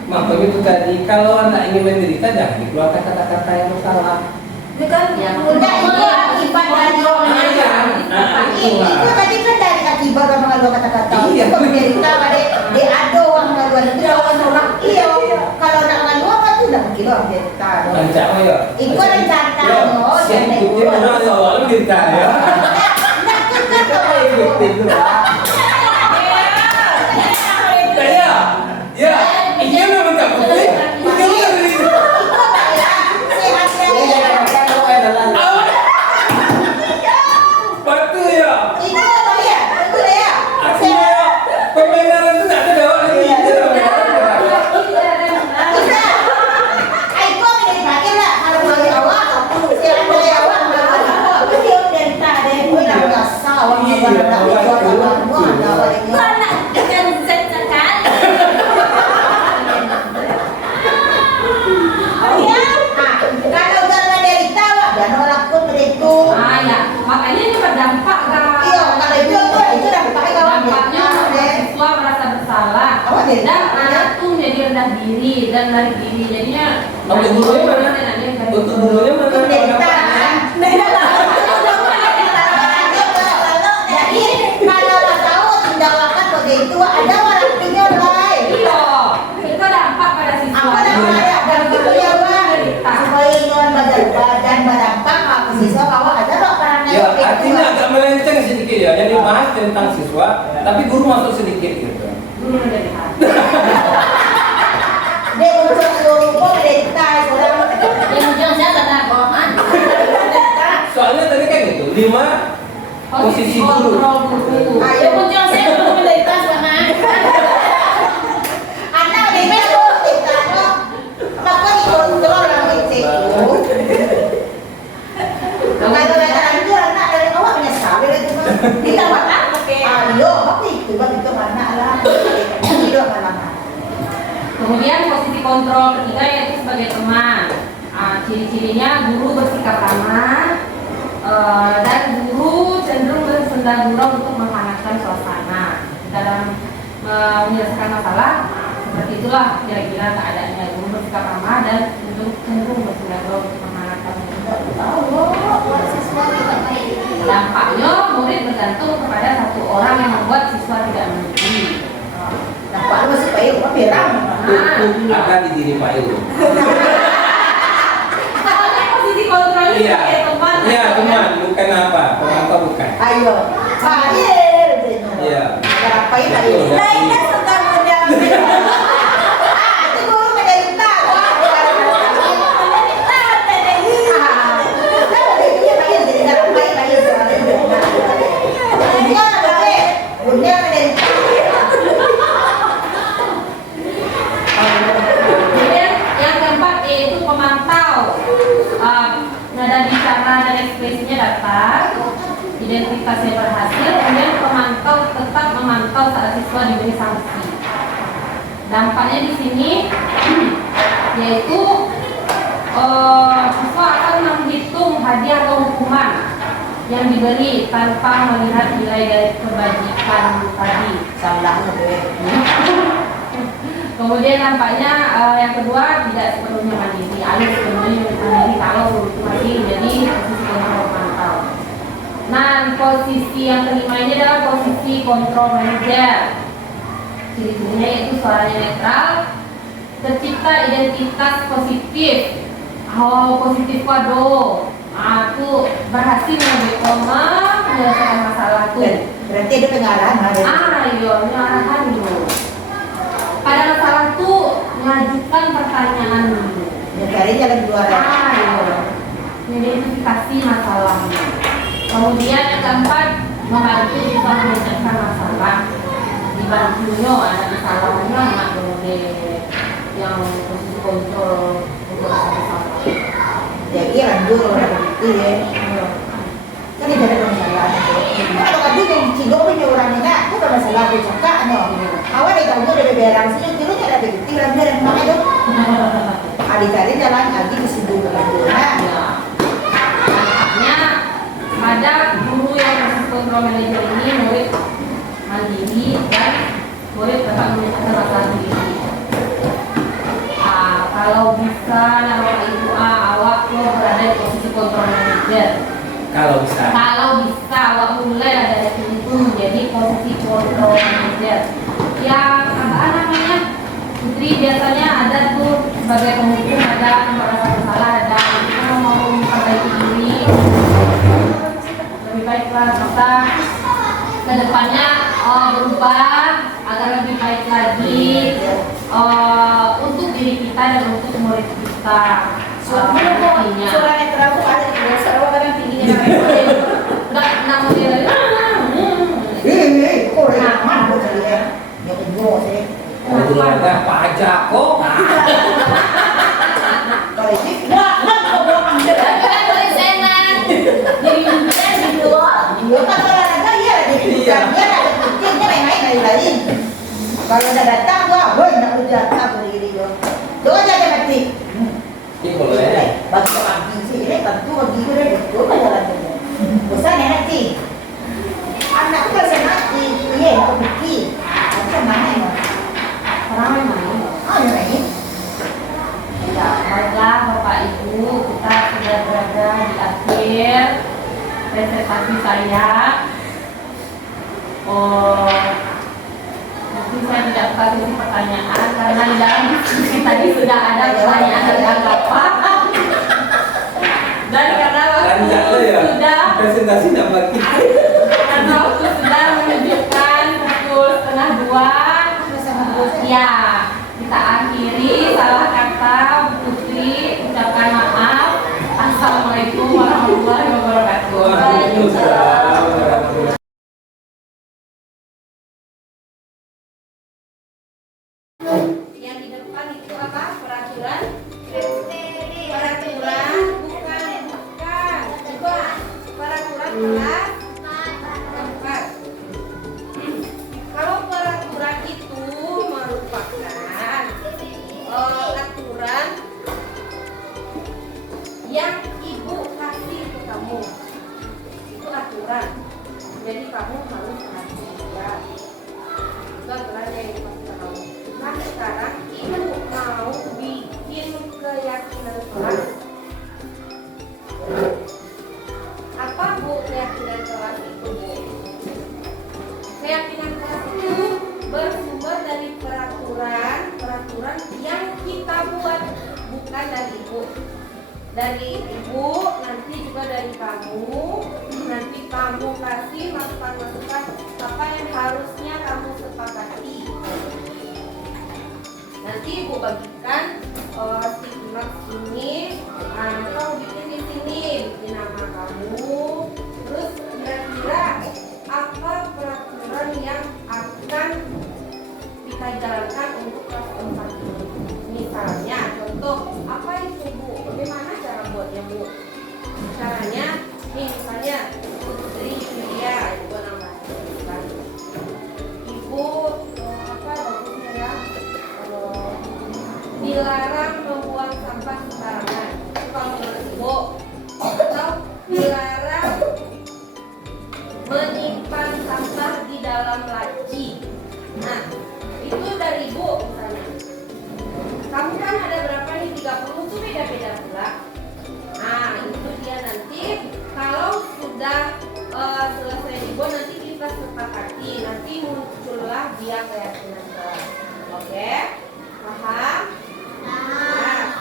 makanya itu tadi, kalau anak ingin menderita jangan dikeluarkan kata-kata yang salah. Itu kan Yang Udah itu akibat dari itu tadi kan dari akibat orang mengaluan kata-kata. Iya. Itu menderita dia ada orang mengaluan itu orang iya. Kalau nak mengaluan kan itu dah mungkin orang menderita. Baca ya. Itu ada cara loh. Siang ikutin orang awal menderita ya. Nak kan Ikutin dulu. Ya, ya, ini memang tak putih. Ini memang menderita. Betul ya. Artinya pembenaran itu tak ada orang ini. anak dengan zen sekali. Ah ya, makanya ini berdampak kan. Dampaknya siswa merasa bersalah dan anak tuh menjadi rendah diri dan narik diri jadinya. Untuk gurunya mana? Untuk gurunya mana? Ada orang punya lain. Iya, itu dampak pada siswa. Apa namanya? Dan dia supaya tuan badan berdampak ke siswa bahwa ada dok perannya. Ya, artinya agak melenceng sedikit ya. Jadi bahas tentang siswa, tapi guru masuk sedikit gitu. Guru menderita. Dia unsur seluruh menderita orang. Yang ujung saya sadar bohongan. Soalnya tadi kan gitu, 5 posisi guru. Kontrol guru. Yang ujung saya belum menderita sama. Anak dia menderita, maka dikontrol orang itu. Kemudian posisi kontrol ketiga yaitu sebagai teman. Ciri-cirinya guru bersikap ramah dan guru cenderung bersenda gurau untuk menghangatkan suasana dalam menyelesaikan masalah. Seperti itulah kira-kira keadaannya, guru bersikap ramah dan cenderung bersenda gurau untuk menghangatkan. Siswa tidak baik. Dampaknya murid bergantung kepada satu orang yang membuat siswa tidak mengerti. Nampak lu masih payung, apa berang? Ada di diri payung. Soalnya posisi kontrolnya Iya, sebagai teman. iya teman, bukan apa, pemantau bukan. Ayo, air. Iya. Apa itu tadi? Betul. Lainnya sedang mendampingi. Itu guru menderita. Kemudian yang keempat yaitu pemantau. Nada bicara dan ekspresinya datar, identitasnya berhasil, kemudian pemantau tetap memantau saat siswa diberi sanksi. Dampaknya di sini yaitu siswa akan menghitung hadiah atau hukuman yang diberi tanpa melihat nilai dari kebajikan tadi. Salah gue. Kemudian nampaknya yang kedua tidak sepenuhnya mandiri, alih sepenuhnya mandiri kalau itu masih menjadi posisi kontrol pemantau. Nah, posisi yang kelima ini adalah posisi kontrol manajer. Ciri-cirinya yaitu suaranya netral, tercipta identitas positif. Positif waduh. Itu berhasil menyelesaikan masalah tuh. Berarti ada pengarahan hari. Iya, ini arahan dulu. Pada masalah tuh mengajukan pertanyaan dulu. Ya cari jalan keluar. Iya. Identifikasi masalahnya. Kemudian yang keempat membantu siswa menyelesaikan masalah. Dibantunya ada masalahnya nggak boleh yang posisi kontrol untuk masalah. Jadi lanjut orang itu ya. Kan tidak ada masalah. Kalau kadang yang diciduk punya orang ini, itu ada masalah tu cakap no. Awak dah tahu ada berang sini, tiru tak ada begitu, lanjut dan mak itu. Adik cari jalan lagi ke situ lanjut. Nampaknya ada guru yang posisi kontrol manajer ini murid mandiri dan murid tetap menyelesaikan masalah sendiri. Kalau bisa nama ibu awak lo berada di posisi kontrol manajer. Kalau bisa. Kalau bisa awak mulai dari situ menjadi posisi kontrol manajer. Yang apa namanya? Putri biasanya ada tuh sebagai penghukum, ada yang merasa bersalah, ada yang mau memperbaiki diri. Lebih baiklah kita kedepannya berubah agar lebih baik lagi untuk diri kita dan untuk murid kita. Nantinya. Suara netral itu ada di dasar awak kadang tingginya. Udah enam dia. Kok orang mana tadi ya? Yang kedua sih. Kalau dulu ada pajak kok. Kalau ini Jadi gitu. dia kan olahraga ya dia ada pentingnya main-main lain. Kalau udah datang gua, boy nak kerja tak berdiri gua. Tuh aja dia mati. Ini kalau ya. Bagi pagi sih, ini tentu bagi gue itu jalan dulu. Bosan ya nanti. Anak tuh kalau mati, iya aku pergi. Aku sama mana? Orang main. Oh ya ini. Ya, baiklah Bapak Ibu, kita sudah berada di akhir presentasi saya. Mungkin saya tidak buka sesi pertanyaan karena di dalam diskusi tadi sudah ada pertanyaan dan tanggapan. Dan karena waktu sudah Presentasi nama kita. karena waktu sudah menunjukkan pukul 1:30. Ya, kita akhiri. Salah kata Bu Putri, ucapkan maaf. Assalamualaikum warahmatullahi wabarakatuh. Waalaikumsalam. Yang di depan itu apa? Peraturan? Peraturan bukan. Coba peraturan kelas 4. Kalau peraturan itu merupakan sekarang ibu mau bikin keyakinan kelas. Apa Bu keyakinan kelas itu, Bu? Keyakinan kelas itu bersumber dari peraturan yang kita buat, bukan dari ibu. Dari ibu, nanti juga dari kamu. Nanti kamu kasih masukan-masukan apa yang harusnya kamu sepakati. Nanti ibu bagikan sticky note ini. Kamu bikin di sini, bikin nama kamu. Terus kira-kira apa peraturan yang akan kita jalankan untuk kelas 4 ini? Misalnya, contoh, apa itu Bu? Bagaimana cara buatnya Bu? Caranya, nih misalnya Putri Yulia, ibu nama kan. Ibu apa bagusnya ya? Dilarang membuang sampah sembarangan. Itu kalau menurut ibu. Atau dilarang menyimpan sampah di dalam laci. Nah, itu dari ibu misalnya. Kamu kan ada berapa nih? 30 tuh beda-beda pula. Nah, itu dia nanti kalau sudah selesai ibu nanti kita sepakati. Nanti muncullah dia keyakinan kelas. Oke? Paham? Nah,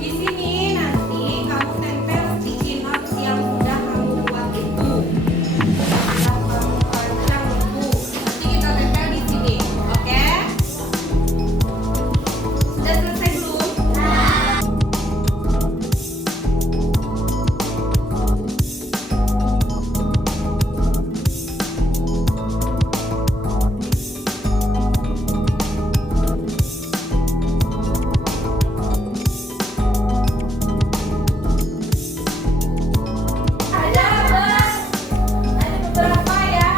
di sini nanti kamu tempel sticky notes yang sudah kamu buat itu. Sudah kamu rancang itu. Nanti kita tempel di sini, oke? Sudah selesai belum? Ada beberapa ya.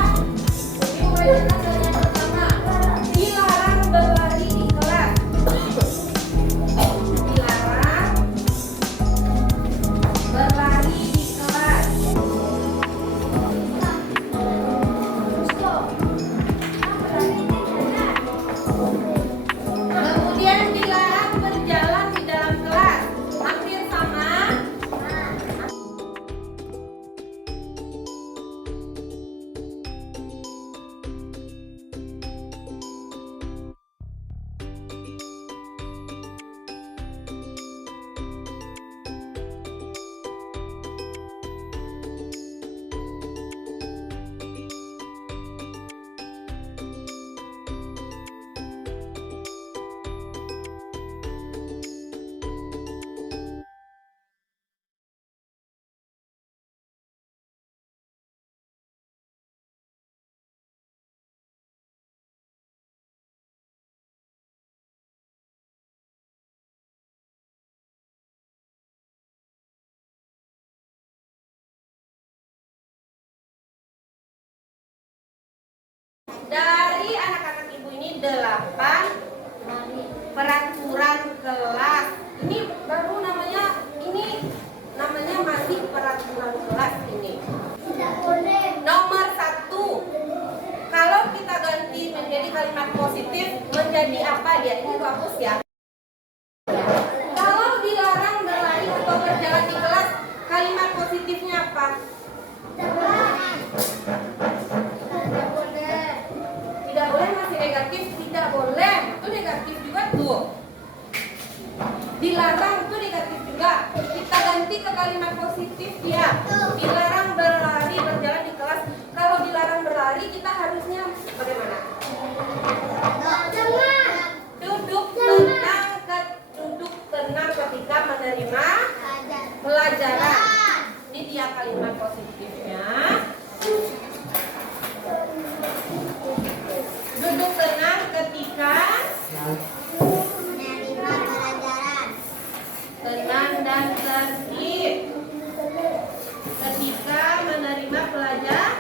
Ibu bacakan dari yang pertama. Dilarang berlari di kelas. Dilarang berlari di kelas. Kemudian dilarang berjalan di dalam kelas. Hampir sama. Dari anak-anak ibu ini 8 peraturan kelas. Ini baru namanya masih peraturan kelas ini. Nomor 1, kalau kita ganti menjadi kalimat positif menjadi apa dia? Ini hapus ya. Kalau dilarang berlari atau berjalan di kelas, kalimat positifnya apa? Tidak boleh masih negatif, tidak boleh. Itu negatif juga tuh. Dilarang itu negatif juga. Kita ganti ke kalimat positif ya. Dilarang berlari, berjalan di kelas. Kalau dilarang berlari, kita harusnya bagaimana? Duduk tenang ketika menerima pelajaran. Ini dia kalimat positifnya. menerima pelajaran.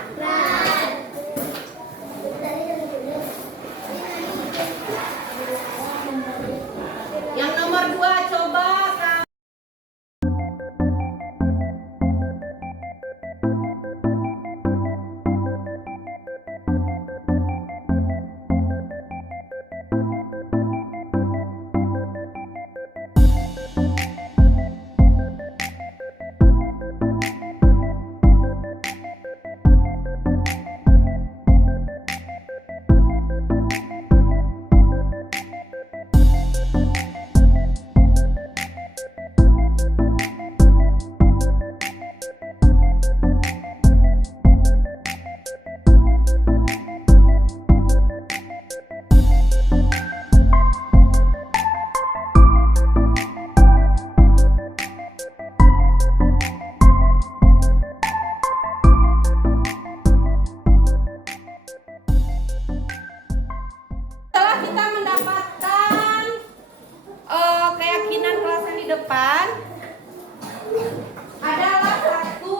Yang nomor 2 coba kamu. Setelah kita mendapatkan keyakinan kelas yang di depan, adalah satu,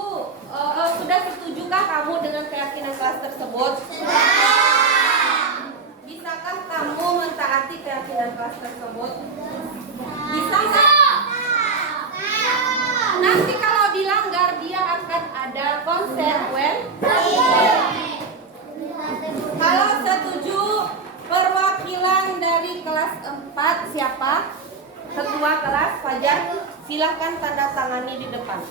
sudah setujukah kamu dengan keyakinan kelas tersebut? Bisakah kamu mentaati keyakinan kelas tersebut? Bisa nggak? Nanti kalau dilanggar dia akan ada konsekuensi. Kalau setuju, perwakilan dari kelas 4 siapa? Ketua kelas Fajar, silahkan tanda tangani di depan.